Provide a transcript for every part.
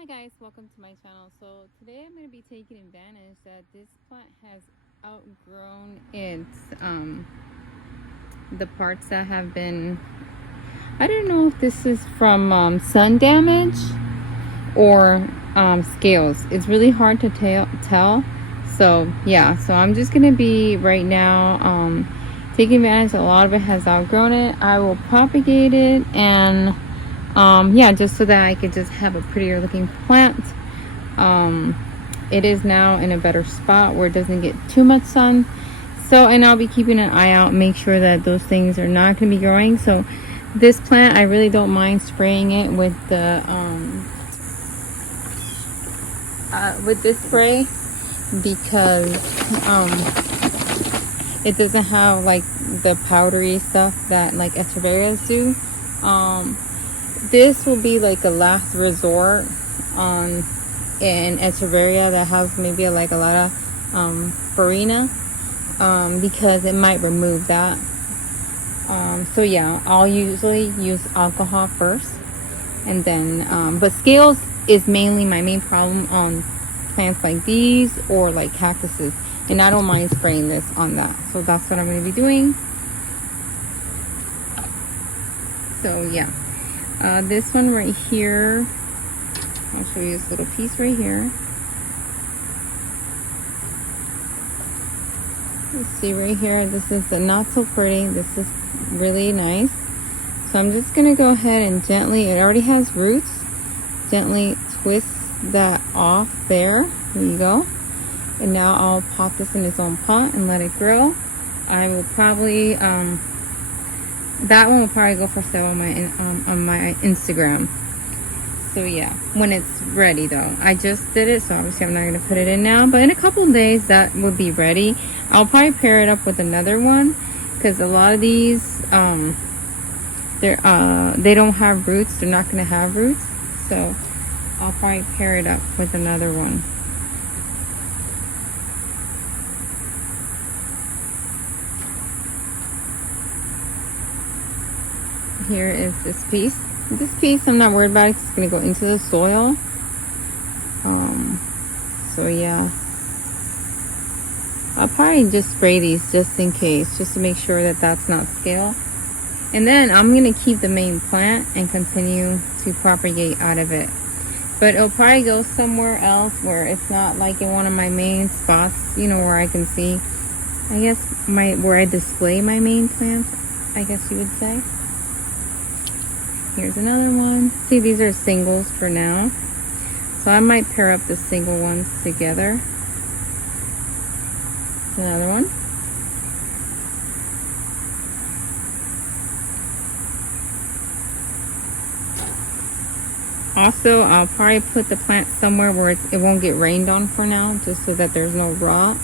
Hi guys, welcome to my channel. So today I'm going to be taking advantage that this plant has outgrown its the parts that have been, I don't know if this is from sun damage or scales. It's really hard to tell. So yeah, so I'm just going to be right now taking advantage. A lot of it has outgrown it. I will propagate it and yeah, just so that I could just have a prettier looking plant. It is now in a better spot where it doesn't get too much sun. So, and I'll be keeping an eye out, make sure that those things are not going to be growing. So this plant, I really don't mind spraying it with the with this spray, because it doesn't have like the powdery stuff that like Etcheverias do. This will be like a last resort on in Echeveria that has maybe like a lot of farina, because it might remove that. So yeah, I'll usually use alcohol first, and then but scales is mainly my main problem on plants like these or like cactuses, and I don't mind spraying this on that. So that's what I'm going to be doing. So yeah, this one right here, I'll show you this little piece right here. Let's see right here, this is the not so pretty. This is really nice. So I'm just gonna go ahead and gently, it already has roots, gently twist that off there. There you go. And now I'll pot this in its own pot and let it grow. I will probably that one will probably go for sale on my Instagram. So yeah, when it's ready though. I just did it, so obviously I'm not going to put it in now, but in a couple of days that will be ready. I'll probably pair it up with another one, because a lot of these they don't have roots. They're not going to have roots, so I'll probably pair it up with another one. Here is this piece. This piece I'm not worried about it, 'cause it's going to go into the soil. So yeah, I'll probably just spray these just in case, just to make sure that that's not scale. And then I'm going to keep the main plant and continue to propagate out of it. But it'll probably go somewhere else where it's not like in one of my main spots, you know, where I can see, I guess, where I display my main plants, I guess you would say. Here's another one. See, these are singles for now. So I might pair up the single ones together. Another one. Also, I'll probably put the plant somewhere where it won't get rained on for now, just so that there's no rot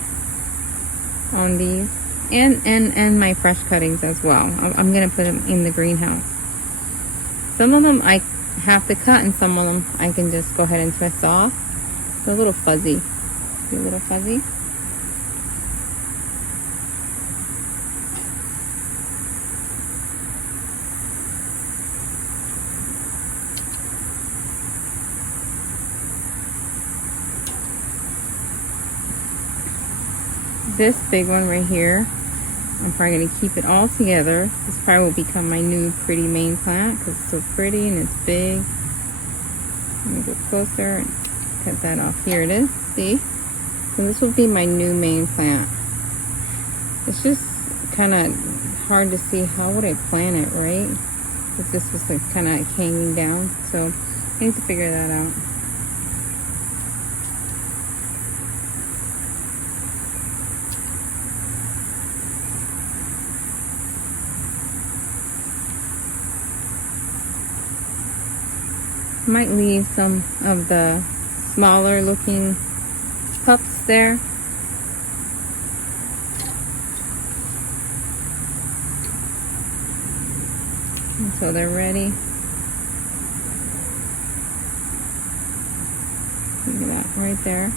on these. And my fresh cuttings as well. I'm going to put them in the greenhouse. Some of them I have to cut, and some of them I can just go ahead and twist off. They're a little fuzzy. See, a little fuzzy. This big one right here, I'm probably going to keep it all together. This probably will become my new pretty main plant, because it's so pretty and it's big. Let me go closer and cut that off. Here it is. See? So this will be my new main plant. It's just kind of hard to see how would I plant it, right? Because this was like kind of hanging down. So I need to figure that out. Might leave some of the smaller looking pups there. Until they're ready. Look at that right there.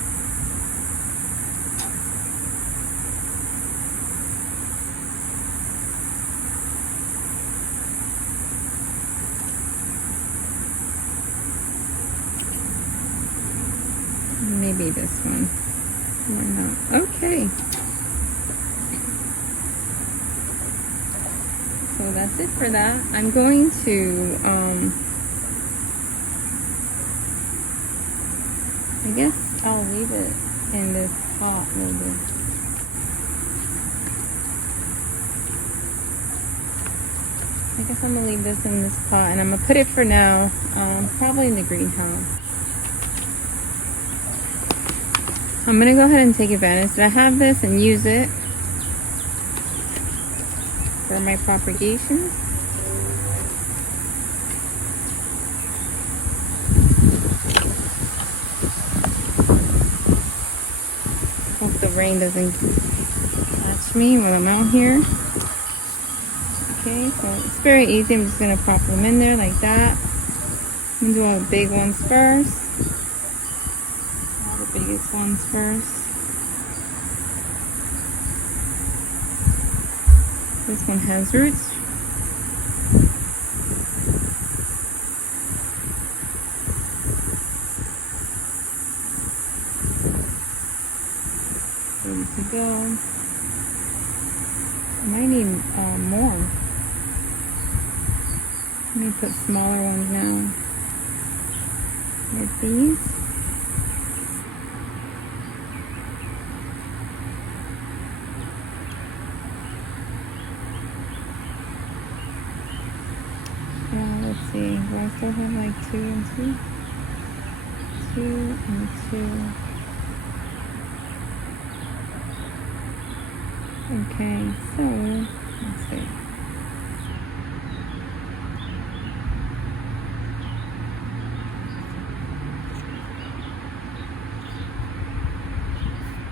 Maybe this one. Why not? Okay. So that's it for that. I'm going to, I guess I'll leave it in this pot a little bit. I guess I'm gonna leave this in this pot, and I'm gonna put it for now, probably in the greenhouse. I'm gonna go ahead and take advantage that I have this and use it for my propagation. Hope the rain doesn't catch me while I'm out here. Okay, so it's very easy. I'm just gonna pop them in there like that. I'm gonna do all the big ones first. All the biggest ones first. This one has roots. Ready to go. I might need more. Let me put smaller ones now. Like these. Let's see. Do I still have like 2 and 2? 2 and 2. Okay, so let's see.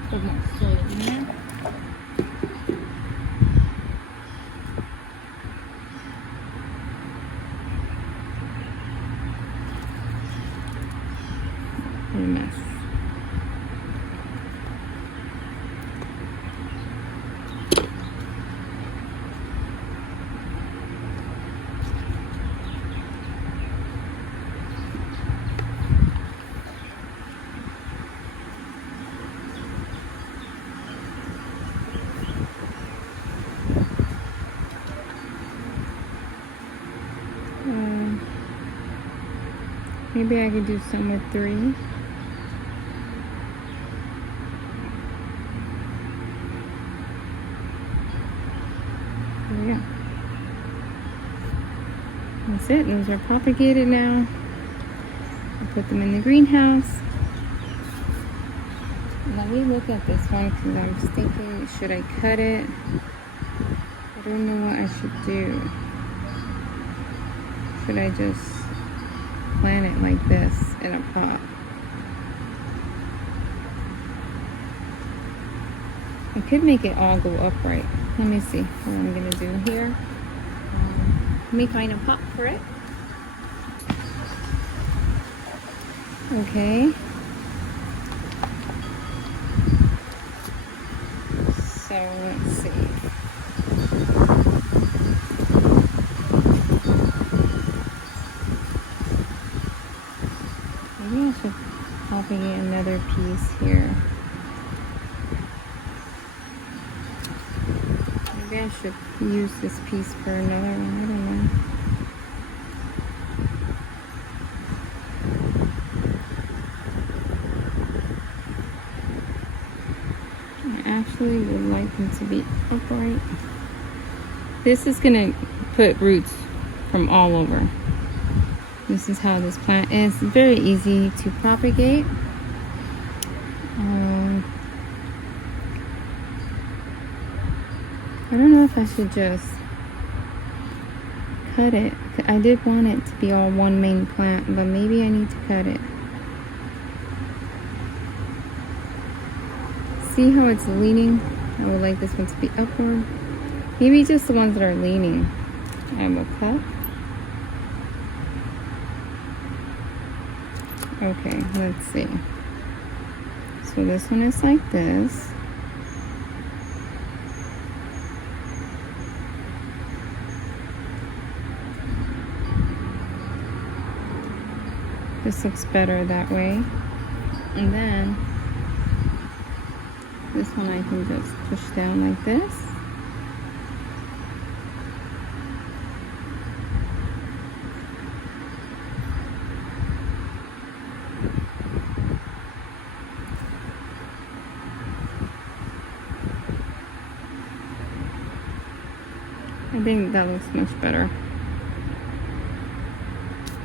Put more soil in there. What a mess. Maybe I could do some with 3. There we go. That's it. Those are propagated now. I'll put them in the greenhouse. Let me look at this one because I'm just thinking, should I cut it? I don't know what I should do. Should I just plant it like this in a pot? I could make it all go upright. Let me see what I'm gonna do here. Let me find a pot for it. Okay. So let's see. Maybe I should propagate another piece here. Maybe I should use this piece for another one. I don't know. I actually would like them to be upright. This is gonna put roots from all over. This is how this plant is. It's very easy to propagate. I don't know if I should just cut it. I did want it to be all one main plant, but maybe I need to cut it. See how it's leaning? I would like this one to be upward. Maybe just the ones that are leaning. I will cut. Okay, let's see. So this one is like this. This looks better that way. And then this one I can just push down like this. I think that looks much better.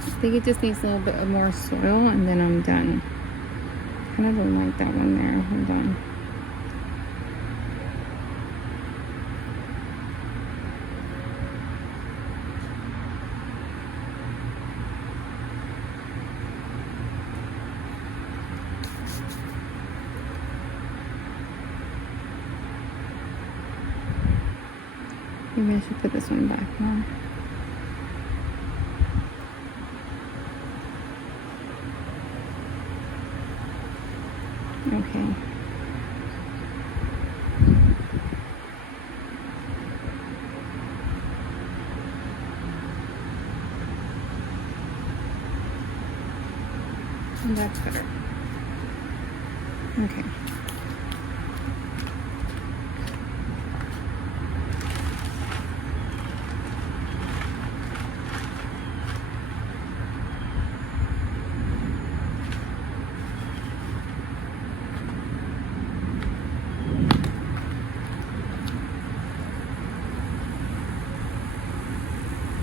I think it just needs a little bit more soil and then I'm done. Kind of don't like that one there. Hold on. Maybe I should put this one back on. Okay. And that's better. Okay.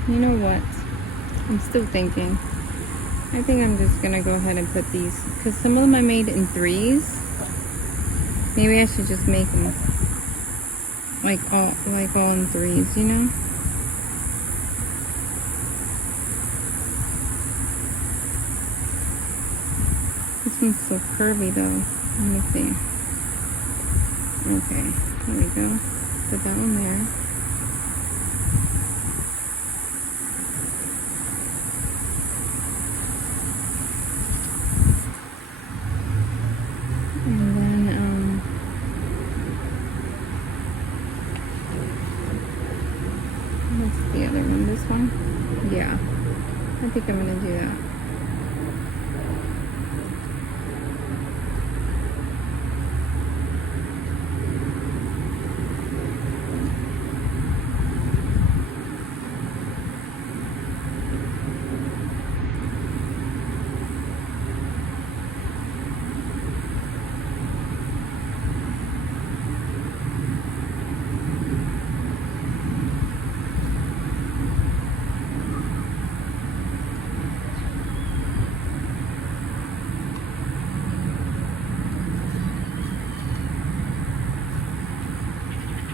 You know what? I'm still thinking. I think I'm just gonna go ahead and put these, because some of them I made in 3s. Maybe I should just make them like all in 3s, you know? This one's so curvy though. Let me see. Okay, here we go. Put that one there. The other one, this one? Yeah, I think I'm gonna do that.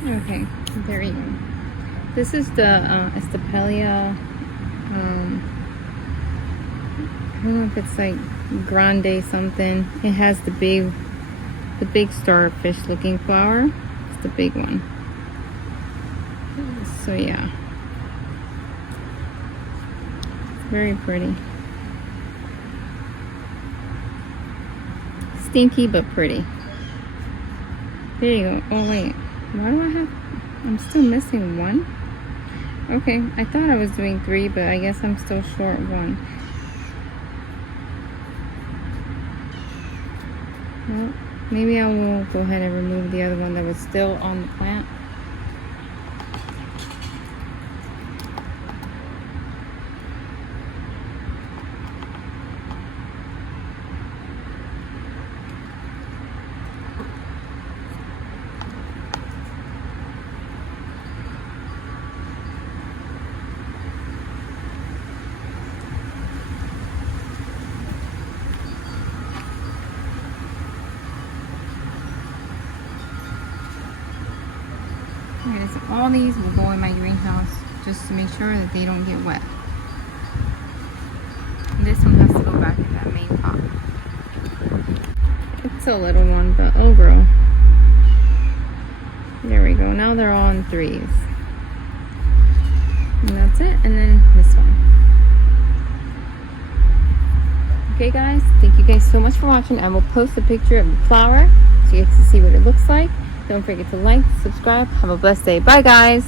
Okay, there you go. This is the Stapelia. I don't know if it's like grande something. It has the big starfish looking flower. It's the big one. So yeah, very pretty. Stinky but pretty. There you go. Oh wait. Why do I have... I'm still missing one? Okay, I thought I was doing 3, but I guess I'm still short 1. Well, maybe I will go ahead and remove the other one that was still on the plant. Okay, so all these will go in my greenhouse just to make sure that they don't get wet. And this one has to go back in that main pot. It's a little one, but it'll grow. There we go. Now they're all in 3s. And that's it. And then this one. Okay guys, thank you guys so much for watching. I will post a picture of the flower so you get to see what it looks like. Don't forget to like, subscribe. Have a blessed day. Bye guys.